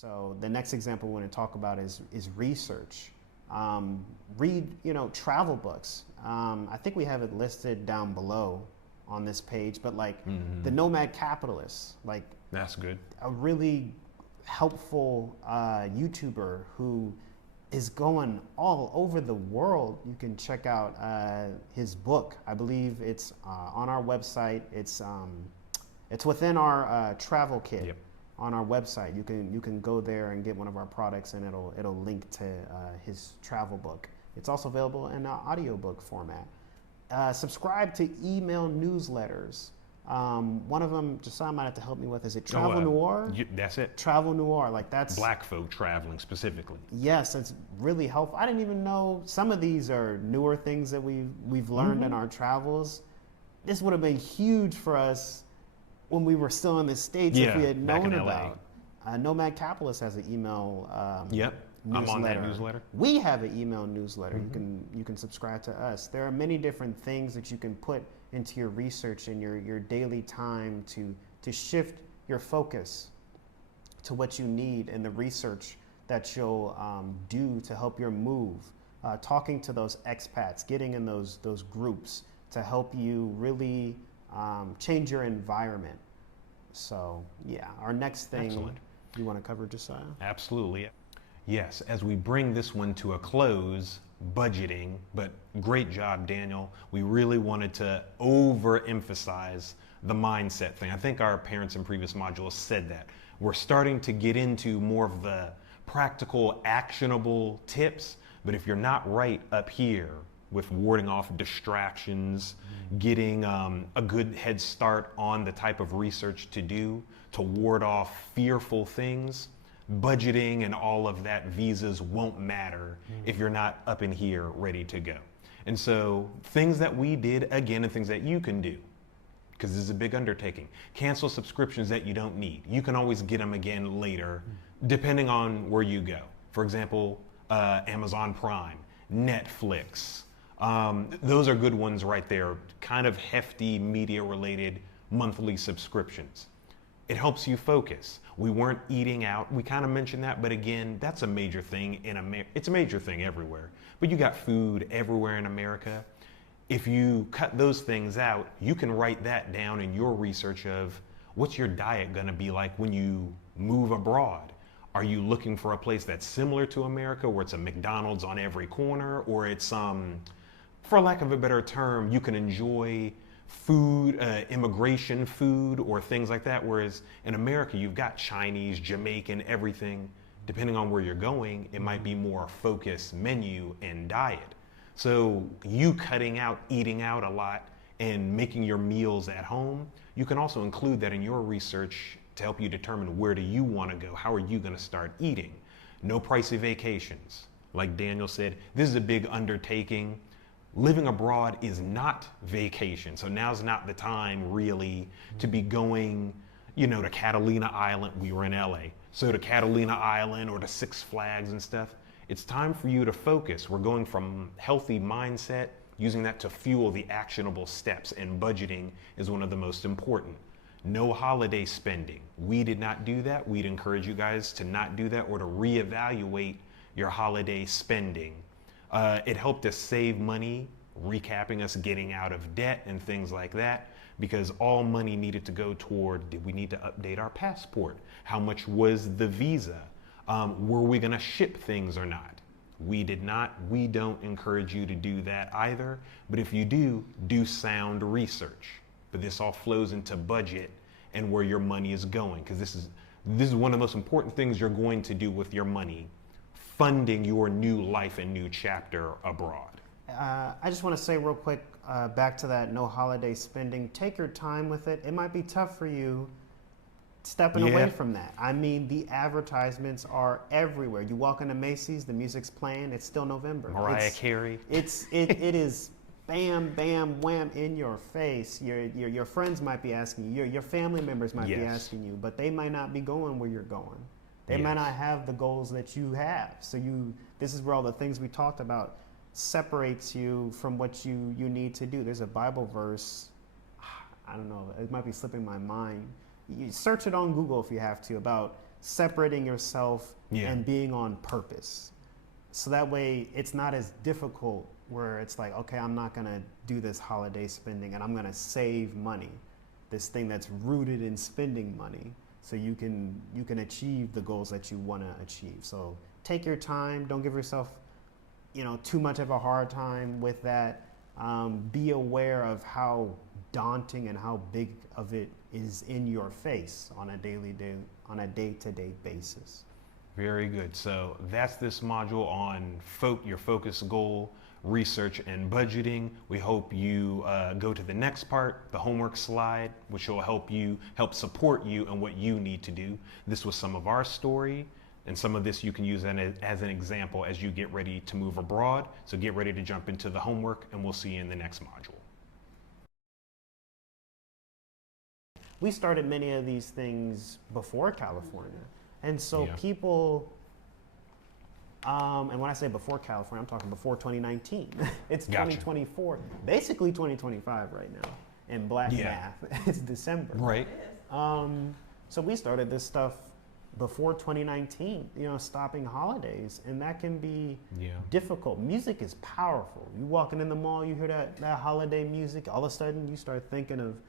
So the next example we want to talk about is research. Read, travel books. I think we have it listed down below on this page, but like The Nomad Capitalist, like that's good. A really helpful YouTuber who is going all over the world. You can check out his book. I believe it's on our website. It's within our travel kit. Yep. On our website. You can go there and get one of our products, and it'll link to his travel book. It's also available in an audiobook format. Subscribe to email newsletters. One of them, Josiah might have to help me with. Is it Travel Noir? That's it. Travel Noir, like that's Black folk traveling specifically. Yes, it's really helpful. I didn't even know some of these are newer things that we've learned in our travels. This would have been huge for us when we were still in the States if we had known about. Nomad Capitalist has an email Yep, newsletter. I'm on that newsletter. We have an email newsletter. You can subscribe to us. There are many different things that you can put into your research and your daily time to shift your focus to what you need and the research that you'll do to help your move. Talking to those expats, getting in those groups to help you really change your environment. So yeah, our next thing. Excellent. You want to cover, Josiah? Absolutely. Yes, as we bring this one to a close, budgeting, but great job, Daniel. We really wanted to overemphasize the mindset thing. I think our parents in previous modules said that. We're starting to get into more of the practical, actionable tips, but if you're not right up here with warding off distractions, getting a good head start on the type of research to do to ward off fearful things, budgeting and all of that, visas won't matter if you're not up in here ready to go. And so things that we did, again, and things that you can do, because this is a big undertaking. Cancel subscriptions that you don't need. You can always get them again later, depending on where you go. For example, Amazon Prime, Netflix. Those are good ones right there. Kind of hefty media-related monthly subscriptions. It helps you focus. We weren't eating out. We kind of mentioned that, but again, that's a major thing in America. It's a major thing everywhere. But you got food everywhere in America. If you cut those things out, you can write that down in your research of what's your diet gonna be like when you move abroad. Are you looking for a place that's similar to America where it's a McDonald's on every corner, or it's, for lack of a better term, you can enjoy food, immigration food or things like that. Whereas in America, you've got Chinese, Jamaican, everything. Depending on where you're going, it might be more focused menu and diet. So you cutting out, eating out a lot and making your meals at home, you can also include that in your research to help you determine where do you want to go? How are you going to start eating? No pricey vacations. Like Daniel said, this is a big undertaking. Living abroad is not vacation. So now's not the time really to be going, to Catalina Island. We were in LA. So to Catalina Island or to Six Flags and stuff. It's time for you to focus. We're going from healthy mindset, using that to fuel the actionable steps, and budgeting is one of the most important. No holiday spending. We did not do that. We'd encourage you guys to not do that or to reevaluate your holiday spending. It helped us save money, recapping us getting out of debt and things like that, because all money needed to go toward, did we need to update our passport? How much was the visa? Were we gonna ship things or not? We did not. We don't encourage you to do that either, but if you do sound research. But this all flows into budget and where your money is going, because this is one of the most important things you're going to do with your money, funding your new life and new chapter abroad. I just want to say real quick, back to that no holiday spending, take your time with it. It might be tough for you stepping away from that. I mean, the advertisements are everywhere. You walk into Macy's, the music's playing, it's still November. Mariah Carey. It is bam, bam, wham in your face. Your friends might be asking you, your family members might be asking you, but they might not be going where you're going. They might not have the goals that you have. So this is where all the things we talked about separates you from what you need to do. There's a Bible verse, I don't know, it might be slipping my mind. You search it on Google if you have to, about separating yourself Yeah. and being on purpose. So that way it's not as difficult where it's like, okay, I'm not gonna do this holiday spending and I'm gonna save money. This thing that's rooted in spending money so you can achieve the goals that you wanna achieve. So take your time, don't give yourself, too much of a hard time with that. Be aware of how daunting and how big of it is in your face on a day-to-day basis. Very good. So that's this module on your focus goal, research, and budgeting. We hope you go to the next part, the homework slide, which will help support you in what you need to do. This was some of our story, and some of this you can use as an example as you get ready to move abroad. So get ready to jump into the homework, and we'll see you in the next module. We started many of these things before California. And so Yeah. people, and when I say before California, I'm talking before 2019. It's Gotcha. 2024, basically 2025 right now in black Yeah. math. It's December. Right. So we started this stuff before 2019, stopping holidays. And that can be difficult. Music is powerful. You walking in the mall, you hear that holiday music, all of a sudden you start thinking of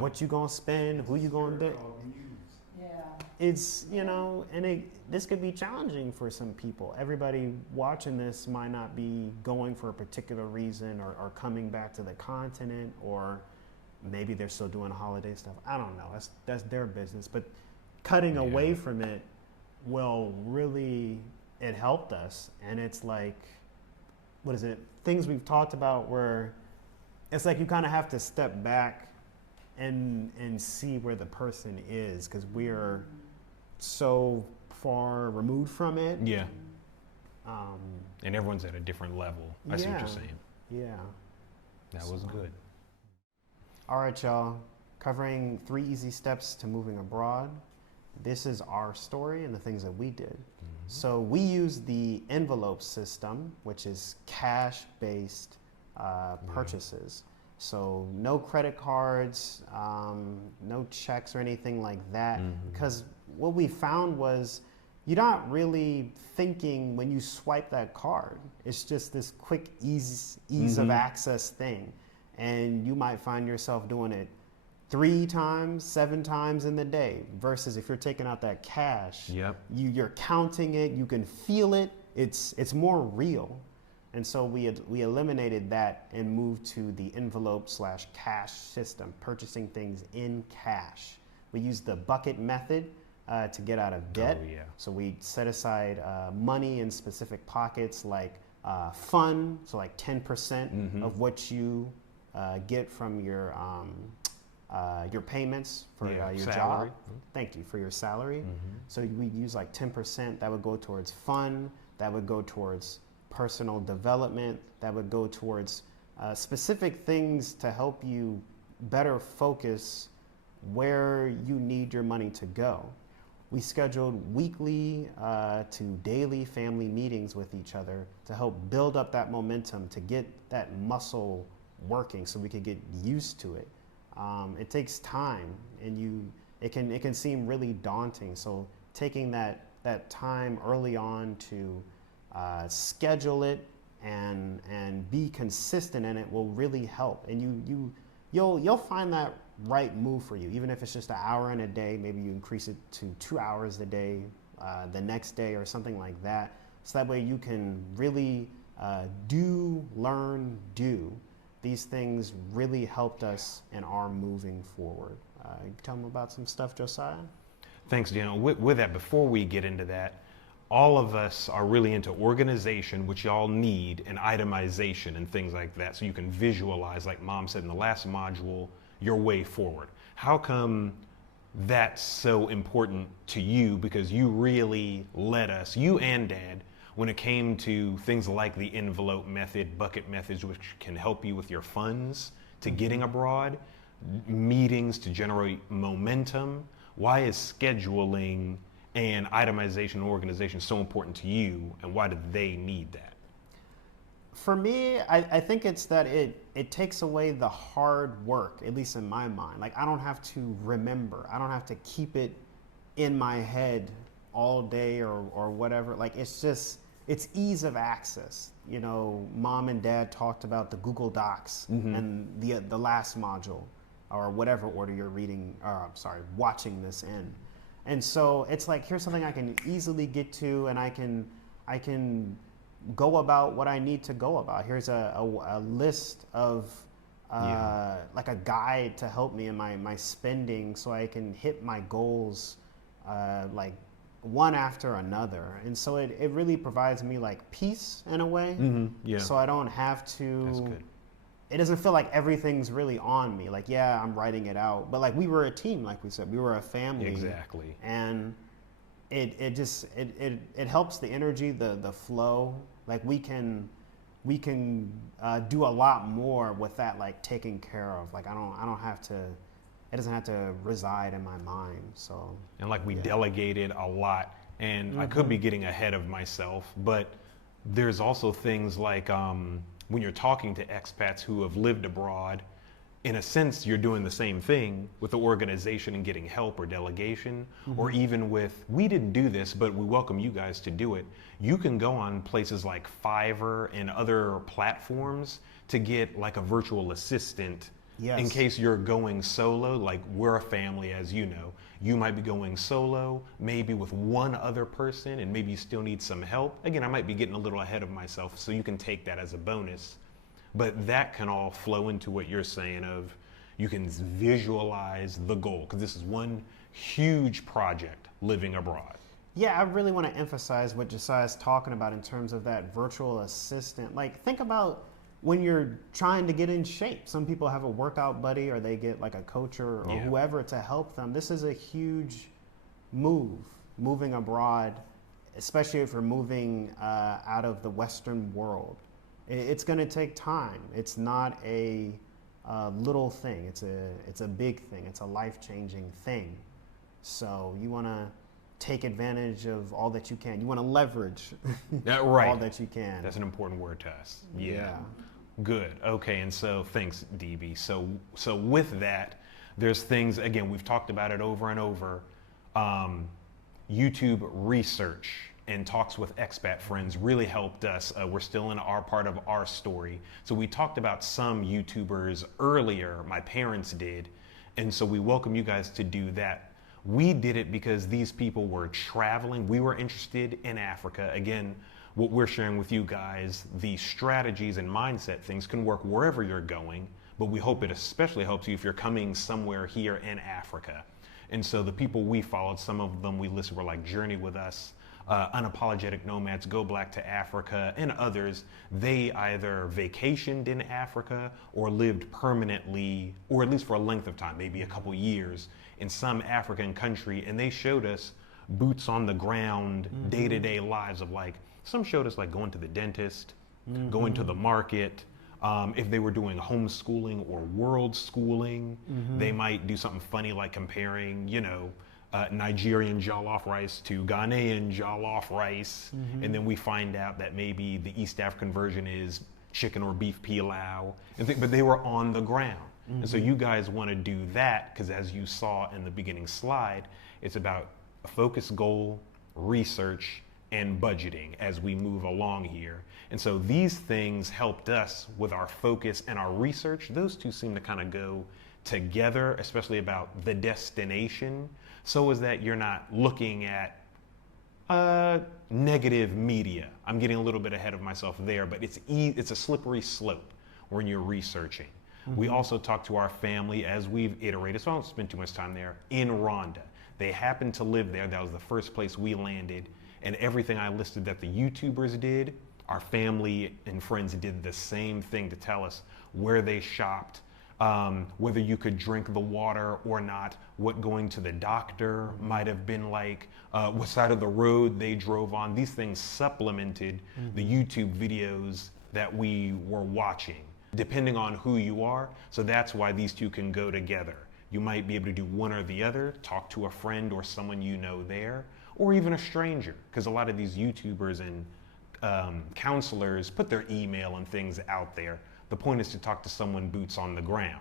what you gonna spend, who you gonna do. It's, this could be challenging for some people. Everybody watching this might not be going for a particular reason or coming back to the continent, or maybe they're still doing holiday stuff. I don't know. That's their business. But cutting away from it it helped us. And it's like, what is it? Things we've talked about where it's like you kind of have to step back and see where the person is, because we're so far removed from it. Yeah. And everyone's at a different level. I see what you're saying. Yeah. That was good. All right, y'all. Covering 3 easy steps to moving abroad. This is our story and the things that we did. Mm-hmm. So we use the envelope system, which is cash-based purchases. So no credit cards, no checks or anything like that. Because what we found was you're not really thinking when you swipe that card. It's just this quick ease of access thing. And you might find yourself doing it 3 times, 7 times in the day, versus if you're taking out that cash, you're counting it, you can feel it, it's more real. And so we eliminated that and moved to the envelope/cash system, purchasing things in cash. We used the bucket method to get out of debt. So we set aside money in specific pockets, like fun, so like 10% of what you get from your payments for your salary. job. Thank you, for your salary. So we use like 10%. That would go towards fun. That would go towards personal development. That would go towards specific things to help you better focus where you need your money to go. We scheduled weekly to daily family meetings with each other to help build up that momentum, to get that muscle working so we could get used to it. It takes time, and it can seem really daunting. So taking that time early on to schedule it and be consistent in it will really help. And you'll find that right move for you, even if it's just an hour in a day. Maybe you increase it to 2 hours a day the next day or something like that. So that way you can really learn, do. These things really helped us in our moving forward. Tell them about some stuff, Josiah. Thanks, Daniel. With that, before we get into that, all of us are really into organization, which y'all need, and itemization and things like that, so you can visualize, like Mom said in the last module, your way forward. How come that's so important to you? Because you really led us, you and Dad, when it came to things like the envelope method, bucket methods, which can help you with your funds to getting abroad, meetings to generate momentum. Why is scheduling and itemization and organization so important to you, and why do they need that? For me, I think it's that it takes away the hard work, at least in my mind. Like, I don't have to remember. I don't have to keep it in my head all day or whatever. Like it's ease of access. You know, mom and dad talked about the Google Docs and the last module or whatever order you're watching this in. And so it's like, here's something I can easily get to, and I can go about what I need to go about. Here's a list of like a guide to help me in my spending so I can hit my goals like one after another. And so it really provides me like peace in a way. Yeah. So I don't have to, That's good. it doesn't feel like everything's really on me. Like, yeah, I'm writing it out, but like we were a team, like we said, we were a family. Exactly. And it just helps the energy, the flow. Like we can do a lot more with that, like taken care of. Like I don't have to, it doesn't have to reside in my mind. So, and like we delegated a lot, and I could be getting ahead of myself, but there's also things like when you're talking to expats who have lived abroad, in a sense, you're doing the same thing with the organization and getting help or delegation, or even with, we didn't do this, but we welcome you guys to do it. You can go on places like Fiverr and other platforms to get like a virtual assistant. Yes. In case you're going solo. Like we're a family, as you know. You might be going solo, maybe with one other person, and maybe you still need some help. Again, I might be getting a little ahead of myself, so you can take that as a bonus. But that can all flow into what you're saying of, you can visualize the goal, because this is one huge project, living abroad. Yeah, I really want to emphasize what Josiah's talking about in terms of that virtual assistant. Like, think about when you're trying to get in shape. Some people have a workout buddy, or they get like a coach or whoever to help them. This is a huge move, moving abroad, especially if you're moving out of the Western world. It's going to take time. It's not a little thing. It's a big thing. It's a life-changing thing. So you want to take advantage of all that you can. You want to leverage Right. all that you can. That's an important word to us. Yeah. Good. Okay. And so thanks, DB. So with that, there's things, again, we've talked about it over and over. YouTube research and talks with expat friends really helped us. We're still in our part of our story. So we talked about some YouTubers earlier, my parents did. And so we welcome you guys to do that. We did it because these people were traveling. We were interested in Africa. Again, what we're sharing with you guys, the strategies and mindset things can work wherever you're going, but we hope it especially helps you if you're coming somewhere here in Africa. And so the people we followed, some of them we listed were like Journey With Us, Unapologetic Nomads, Go Black to Africa, and others. They either vacationed in Africa or lived permanently, or at least for a length of time, maybe a couple years, in some African country, and they showed us boots on the ground, day-to-day lives of like, some showed us like going to the dentist, going to the market. If they were doing homeschooling or world schooling, they might do something funny like comparing, Nigerian jollof rice to Ghanaian jollof rice. And then we find out that maybe the East African version is chicken or beef pilau, but they were on the ground. And so you guys want to do that because, as you saw in the beginning slide, it's about a focused goal, research, and budgeting as we move along here. And so these things helped us with our focus and our research. Those two seem to kind of go together, especially about the destination, so is that you're not looking at negative media. I'm getting a little bit ahead of myself there, but it's a slippery slope when you're researching. We also talked to our family, as we've iterated, so I won't spend too much time there, in Rwanda. They happened to live there. That was the first place we landed. And everything I listed that the YouTubers did, our family and friends did the same thing to tell us where they shopped, whether you could drink the water or not, what going to the doctor might have been like, what side of the road they drove on. These things supplemented the YouTube videos that we were watching, depending on who you are. So that's why these two can go together. You might be able to do one or the other, talk to a friend or someone you know there, or even a stranger, because a lot of these YouTubers and counselors put their email and things out there. The point is to talk to someone boots on the ground.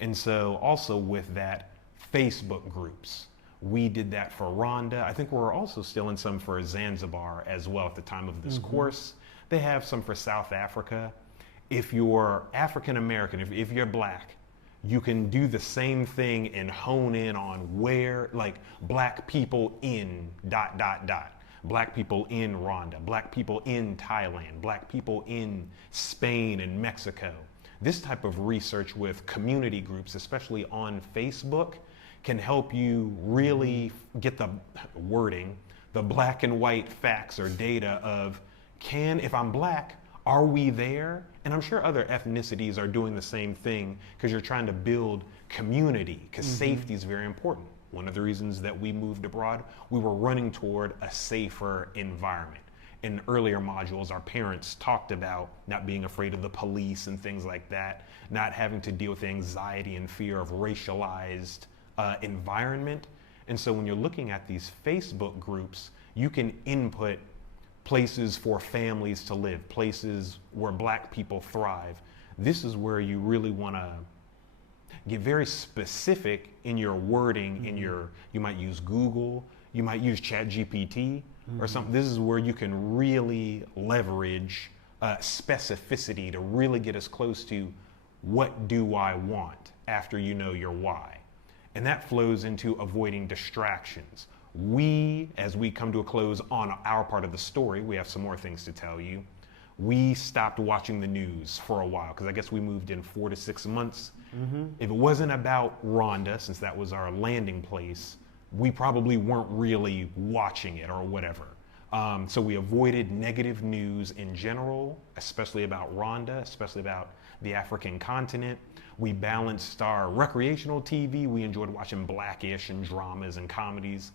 And so also with that, Facebook groups. We did that for Rwanda. I think we're also still in some for Zanzibar as well at the time of this course. They have some for South Africa. If you're African American, if you're black, you can do the same thing and hone in on where, like, black people in ... Black people in Rwanda, black people in Thailand, black people in Spain and Mexico. This type of research with community groups, especially on Facebook, can help you really get the wording, the black and white facts or data of, if I'm black, are we there? And I'm sure other ethnicities are doing the same thing, because you're trying to build community, because safety is very important. One of the reasons that we moved abroad, we were running toward a safer environment. In earlier modules, our parents talked about not being afraid of the police and things like that, not having to deal with anxiety and fear of racialized environment. And so when you're looking at these Facebook groups, you can input places for families to live, places where black people thrive. This is where you really want to get very specific in your wording, you might use Google, you might use ChatGPT or something. This is where you can really leverage specificity to really get as close to what do I want after you know your why. And that flows into avoiding distractions. As we come to a close on our part of the story, we have some more things to tell you. We stopped watching the news for a while, because I guess we moved in 4 to 6 months. If it wasn't about Rwanda, since that was our landing place, we probably weren't really watching it or whatever. So we avoided negative news in general, especially about Rwanda, especially about the African continent. We balanced our recreational TV. We enjoyed watching Blackish and dramas and comedies.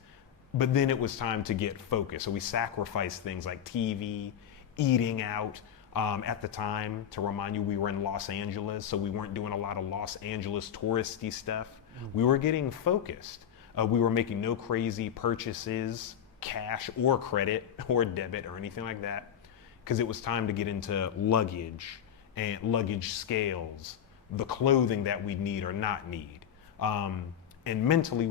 But then it was time to get focused. So we sacrificed things like TV, eating out. At the time, to remind you, we were in Los Angeles, so we weren't doing a lot of Los Angeles touristy stuff. We were getting focused. We were making no crazy purchases, cash or credit or debit or anything like that, because it was time to get into luggage and luggage scales, the clothing that we need or not need. And mentally,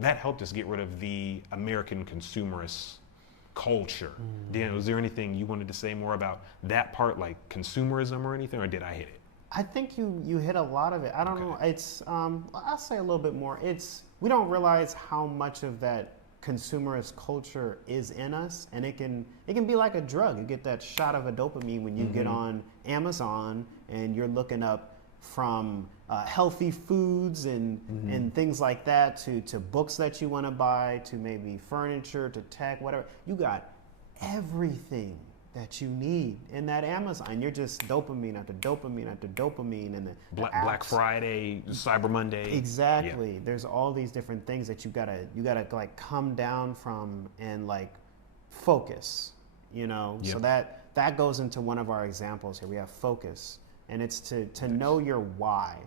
that helped us get rid of the American consumerist culture. Dan, was there anything you wanted to say more about that part, like consumerism or anything, or did I hit it? I think you hit a lot of it. I don't know. It's I'll say a little bit more. We don't realize how much of that consumerist culture is in us, and it can be like a drug. You get that shot of a dopamine when you get on Amazon and you're looking up from healthy foods and things like that to books that you want to buy, to maybe furniture, to tech, whatever. You got everything that you need in that Amazon. You're just dopamine after dopamine after dopamine, and the Black Friday, Cyber Monday. Exactly. Yeah. There's all these different things that you gotta like come down from and like focus. Yep. So that goes into one of our examples here. We have focus. And it's to know your why.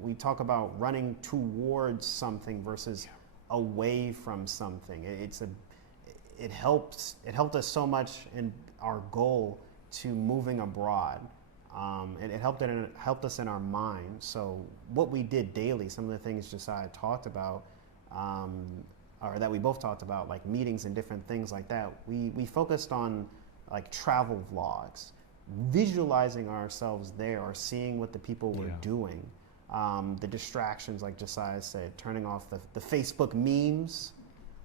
We talk about running towards something versus away from something. It helped us so much in our goal to moving abroad. And it helped us in our mind. So what we did daily, some of the things Josiah talked about, or that we both talked about, like meetings and different things like that, we focused on like travel vlogs, visualizing ourselves there or seeing what the people were doing. The distractions, like Josiah said, turning off the Facebook memes.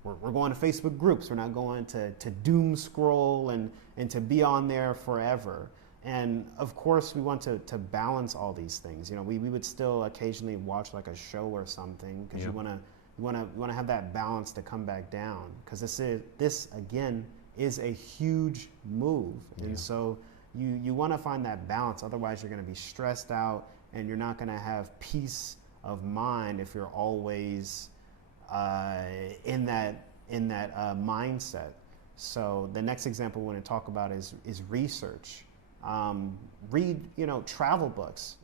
We're going to Facebook groups. We're not going to doom scroll and to be on there forever. And of course, we want to balance all these things. We would still occasionally watch like a show or something, because you want to have that balance to come back down, because this again is a huge move. And so you want to find that balance. Otherwise, you're going to be stressed out, and you're not going to have peace of mind if you're always in that mindset. So the next example we want to talk about is research. Read travel books.